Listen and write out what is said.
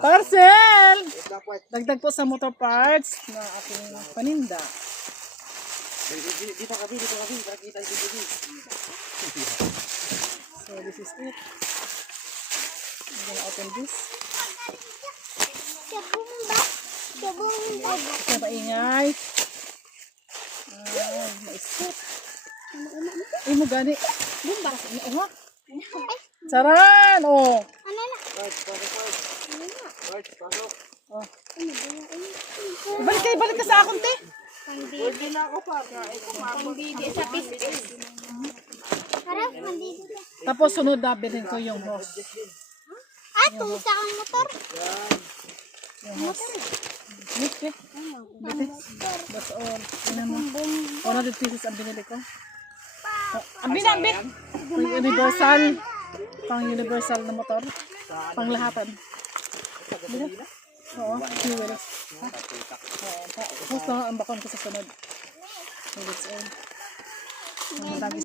Parcel! Dagdag po sa motor parts na aking paninda. Dito kami. Para kita yung dito. So this is it. I'm gonna open this. Ito maingay. Maisip. Mo gani. Bumba. Saran! Oh. Balik ka sa akong te. Pwede na ako pa. Pambidi sa pistis. Tapos sunod na bilhin ko yung hose. Tungsa kang motor. Yung hose. Okay. That's all. Ano mo? 100 pieces ang binili ko. Ambin. Pang universal. Pang universal na motor. Pang lahatan. Oo, fuel. Hose na ang bakon ko sa sunod. So that's all.